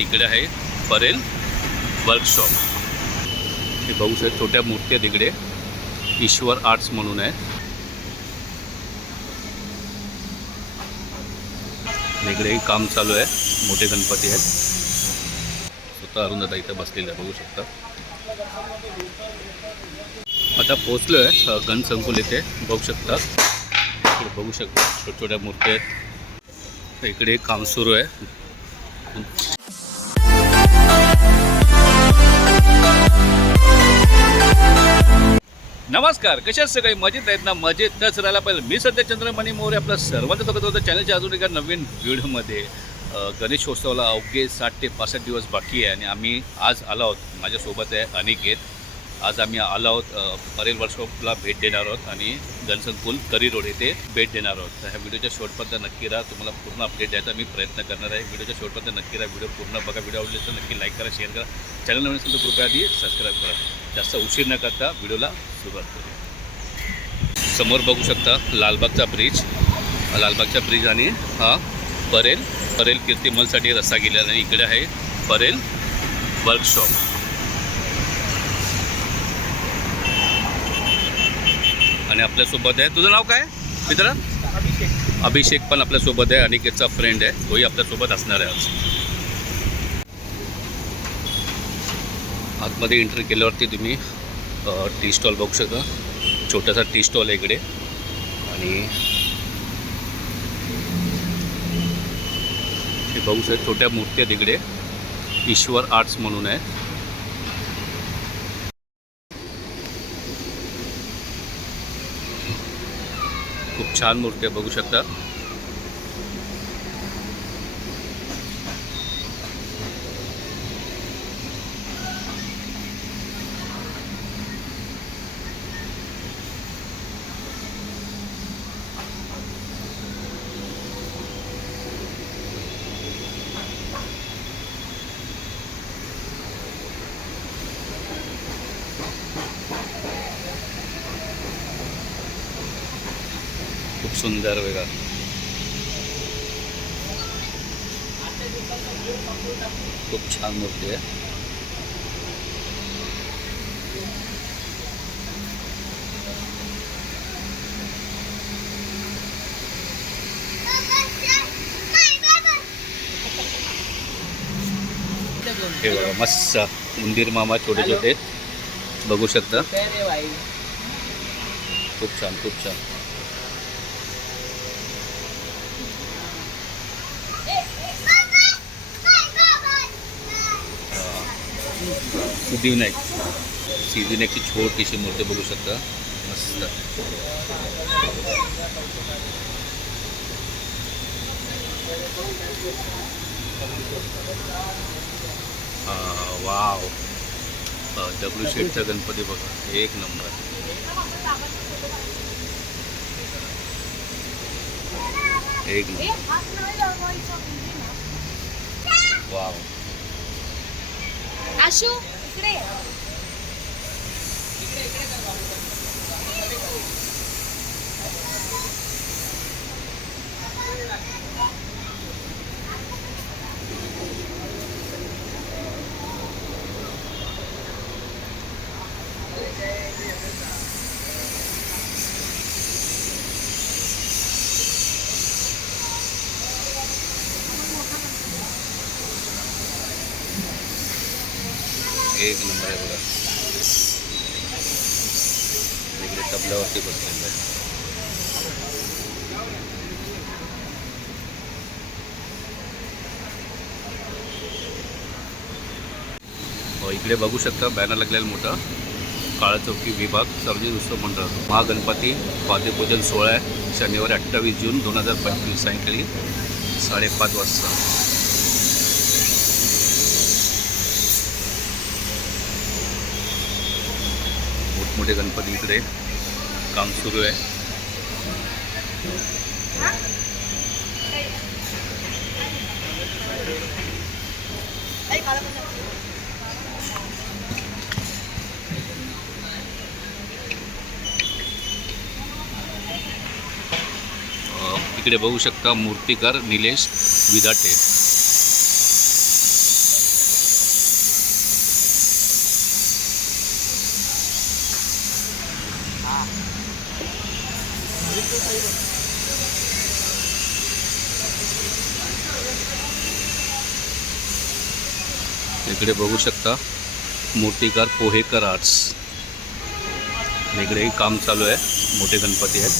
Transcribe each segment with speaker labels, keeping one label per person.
Speaker 1: इकडे आहे परेल वर्कशॉप हे बघू शकत छोट्या मूर्त्या आहेत इकडे ईश्वर आर्ट्स म्हणून आहे. इकडे काम चालू आहे. मोठे गणपती आहेत. स्वतः अरुंधता इथं बसलेलं आहे बघू शकता. आता पोचलो आहे अ, गणसंकुल इथे बघू शकता. बघू शकता छोट्या छोट्या मूर्त्या आहेत. इकडे काम सुरू आहे. नमस्कार कशा सगळे मजेत आहेत ना? मजेतच राहायला पाहिजे. मी सध्या चंद्रमणी मोरे आपलं सर्वांचं स्वागत होतं चॅनलच्या अजून एका नवीन व्हिडिओमध्ये. गणेशोत्सवाला अवघे साठ ते पासष्ट दिवस बाकी आहे आणि आम्ही आज आलो आहोत. माझ्यासोबत आहे अनिकेत आज आम्ही आलो आहोत अ, परेल वर्कशॉपला भेट देणार आहोत आणि गणसंकुल करी रोड येथे भेट देणार आहोत. तर ह्या व्हिडिओच्या शेवटपर्यंत नक्की राहा. तुम्हाला पूर्ण अपडेट द्यायचा मी प्रयत्न करणार आहे. व्हिडिओच्या शेवटपर्यंत नक्की राहा. व्हिडिओ पूर्ण बघा. व्हिडिओ आवडले तर नक्की लाईक करा शेअर करा. चॅनल नवीन असेल तर कृपया आधी सबस्क्राईब करा. जास्त उशीर न करता व्हिडिओला सुरुवात करूया समोर बघू शकता लालबागचा ब्रिज. लालबागचा ब्रिज आणि हा परेल. परेल कीर्तिमलसाठी रस्ता गेलेला आणि इकडे आहे परेल वर्कशॉप. आणि आपल्यासोबत आहे तुझं नाव काय? मित्र? अभिषेक. पण आपल्यासोबत आहे अनिकेतचा फ्रेंड आहे. तोही आपल्यासोबत असणार आहे आज. आतमध्ये एंटर केल्यावरती तुम्ही टी स्टॉल बघू शकता. छोटासा टी स्टॉल आहे इकडे. आणि हे बघू शकता छोट्या मूर्ती आहेत इकडे. ईश्वर आर्ट्स म्हणून आहे. खूप छान मूर्ती बघू शकता. खूप सुंदर वेगळा खूप छान मूर्ती आहे हे बघा मस्त उंदीर मामा छोटे छोटे बघू शकता खूप छान खूप छान सिद्धिविनायक सिद्धिविनायकची छोटीशी मूर्ती बघू शकता. मस्त. वाव. दगडू शेठचा गणपती बघा. एक नंबर. एक नंबर. वाव.
Speaker 2: आशू? इकडे ये.
Speaker 1: एक नंबर आहे बघा. इकडे तबल्यावरती बसलेलं आहे. हो, इकडे बघू शकता बॅनर लागलेला मोठा. काळा चौकी विभाग सार्वजनिक उत्सव मंडळ. महागणपती पाद्यपूजन सोहळा आहे. शनिवारी अठ्ठावीस जून दोन हजार पंचवीस सायंकाळी साडेपाच वाजता. मोठे गणपती इकडे. काम सुरू आहे. इकडे बघू शकता मूर्तिकार निलेश विदाटे. इकडे बघू शकता. मूर्तिकार पोहेकर आर्ट्स इकडे काम चालू आहे. मोठे गणपती आहेत.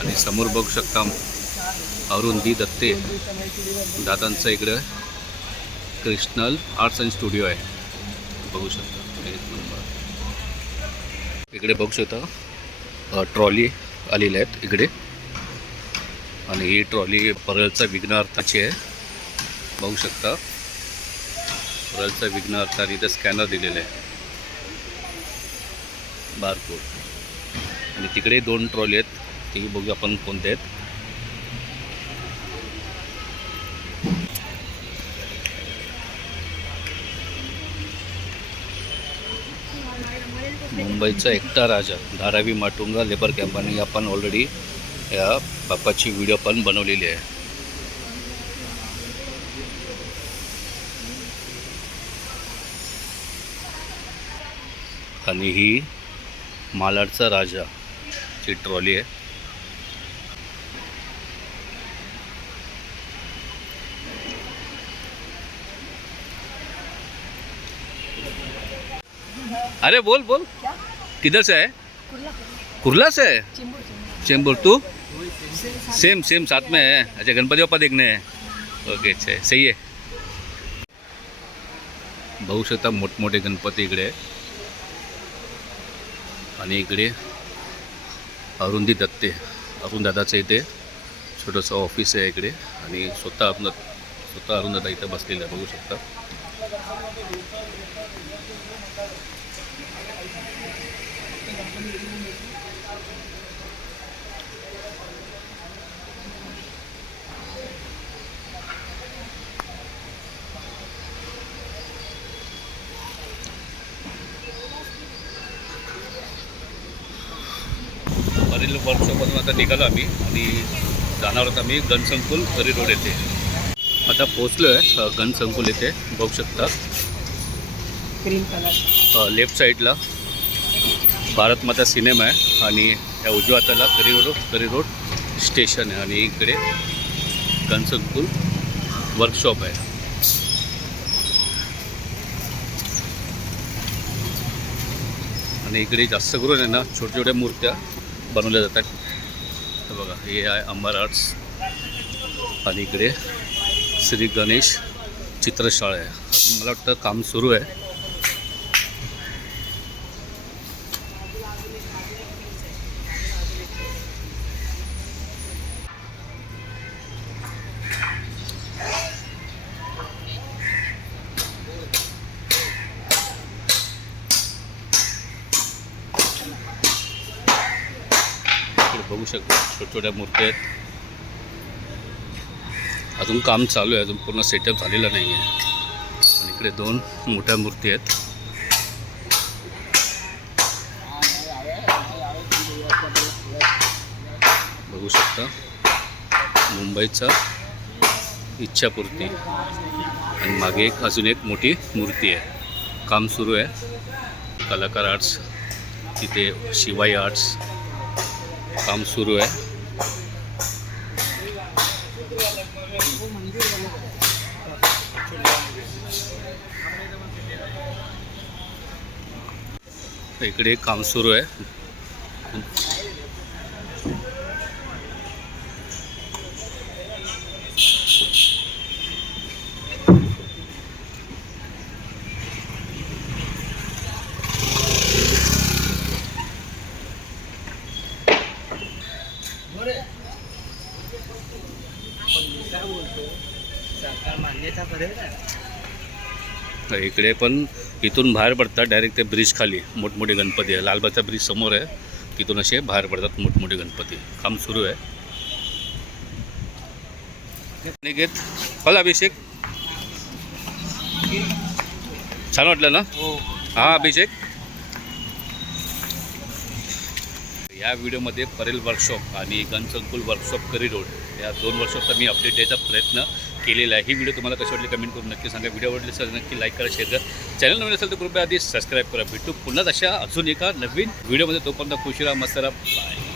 Speaker 1: आणि समोर बघू शकता अरुण दी दत्ते. दादांचं इकडं क्रिस्नल आर्ट्स अँड स्टुडिओ आहे. बघू शकता. इकडे बघू शकता. ट्रॉली आलेल्या आहेत इकडे. आणि ही ट्रॉली परळचा विघ्नार्थाची आहे. बघू शकता. परळचा विघ्नार्थ आणि इथं स्कॅनर दिलेला आहे. बारकोड. आणि तिकडे दोन ट्रॉली आहेत. तेही बघू आपण कोणते आहेत. मुंबईचा एकटा राजा धारावी माटुंगा लेबर कॅम्प आणि आपण ऑलरेडी या बाप्पाची व्हिडिओ पण बनवलेली आहे. आणि ही मालाडचा राजा ची ट्रॉली आहे. अरे बोल बोल. किधर से है
Speaker 2: कुर्ला
Speaker 1: से।
Speaker 2: चिंबूर
Speaker 1: तू? सेम सेम साथ में है। अच्छा गणपति बाप्पा देखने हैं। ओके अच्छा. सही आहे बघू शकता मोठमोठे गणपती इकडे आहे. आणि इकडे अरुंदी दत्ते अरुण दादाचं इथे छोटंसं ऑफिस आहे इकडे. आणि स्वतः अरुण स्वतः अरुण दादा इथं बसलेलं आहे बघू शकता. वरील वर्कशॉपमधून आता निघालो आम्ही आणि जाणार आहोत आम्ही गणसंकुल करी रोड येथे. आता पोचलो आहे गणसंकुल येथे बघू शकता. लेफ्ट साईडला भारत माता सिनेमा आहे आणि या उजव्या हाताला Curry Road Curry Road station आहे आणि इकडे गणसंकुल वर्कशॉप आहे. आणि इकडे जास्त करून आहे ना छोट्या छोट्या मूर्त्या. बनवल्या जातात. बघा हे आहे अंबर आर्ट्स. आणि इकडे श्री गणेश चित्रशाळा आहे. मला वाटतं काम सुरू आहे. बघू शकता. छोट्या छोट्या मूर्ती आहेत. अजून काम चालू आहे. अजून पूर्ण सेटअप झालेलं नाही आहे. आणि इकडे दोन मोठ्या मूर्ती आहेत. बघू शकता. मुंबईचा इच्छापूर्ती. आणि मागे एक अजून एक मोठी मूर्ती आहे. काम सुरू आहे. कलाकार आर्ट्स तिथे शिवाई आर्ट्स काम सुरू आहे. इकडे काम सुरू आहे. इकडे पण इथून बाहेर पडतात डायरेक्ट ते ब्रिज खाली मोठमोठे गणपती आहे. लालबागचा ब्रिज समोर आहे. तिथून असे बाहेर पडतात मोठमोठे गणपती. काम सुरू आहे. निकेत बोल अभिषेक. छान वाटलं ना?
Speaker 2: हो.
Speaker 1: हा अभिषेक. या व्हिडिओमध्ये परेल वर्कशॉप आणि गनसंकुल वर्कशॉप करी रोड. या दोन वर्कशॉपचा मी अपडेट द्यायचा प्रयत्न केलेला आहे. ही व्हिडिओ तुम्हाला कशी वाटली कमेंट करून नक्की सांगा. व्हिडिओ आवडली असेल नक्की लाईक करा शेअर करा. चॅनल नवीन असेल तर कृपया आधी सबस्क्राईब करा. भेटू पुन्हा अशा अजून एका नवीन व्हिडिओमध्ये तोपर्यंत खुशी राहा मस्त राहा बाय